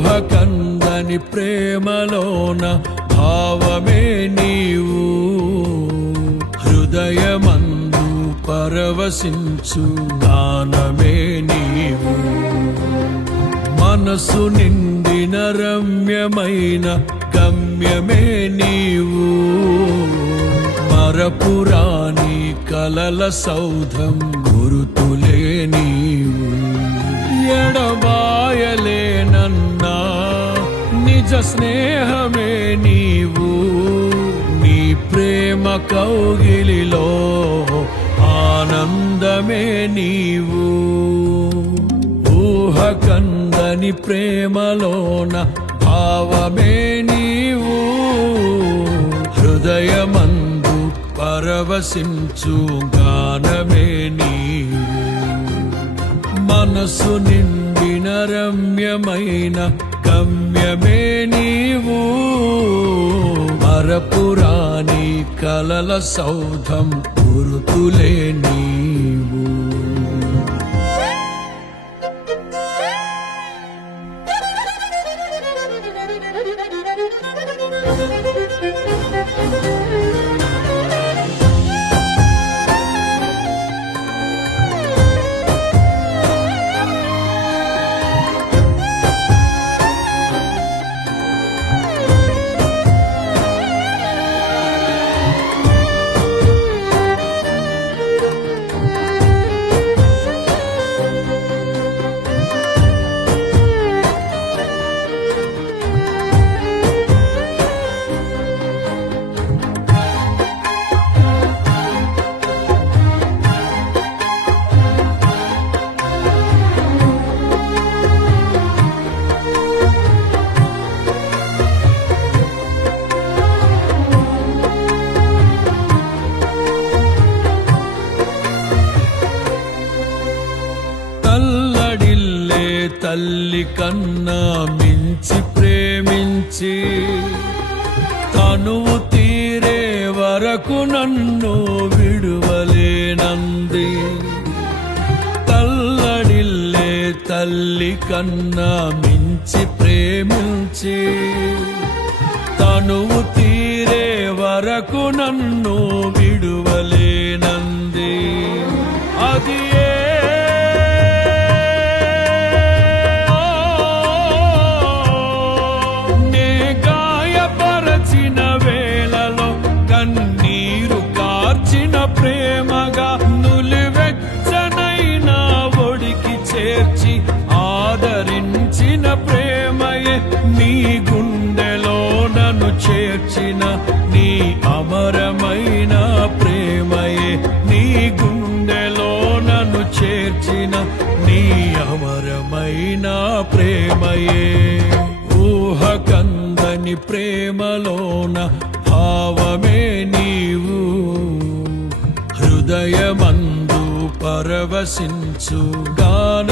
ఊహకందని ప్రేమలోన భావమే నీవు, హృదయమందు పరవశించు గానమే నీవు. మనసు నిండిన రమ్యమైన గమ్యమే నీవు, మరపురాని కలల సౌధం గురుతులే నీవు. ఎడబాయలేనన్నా నిజ స్నేహమే నీవు, నీ ప్రేమ కౌగిలిలో ఆనందమే నీవు. ఊహకందని ప్రేమలోన భావమే నీవు, హృదయమందు పరవశించు గానమే నీవు. మనసు నిండిన రమ్యమైన గమ్యమే నీవు, మరపురాని కలల సౌధం గురుతులే నీవు. తల్లి కన్నా మించి ప్రేమించి తనువు తీరే వరకు నన్ను విడువలేనంది. తల్లడిల్లే తల్లి కన్నా మించి ప్రేమించి తనువు తీరే వరకు నన్ను విడువలేనంది. అది ప్రేమగా నులివెచ్చనైనా ఒడికి చేర్చి ఆదరించిన ప్రేమయే, నీ గుండెలో నన్ను చేర్చిన నీ అమరమైన ప్రేమయే, నీ గుండెలో నన్ను చేర్చిన నీ అమరమైన ప్రేమయే. ఊహకందని ప్రేమలోన భావమే నీవు, హృదయమందు పరవశించు గాన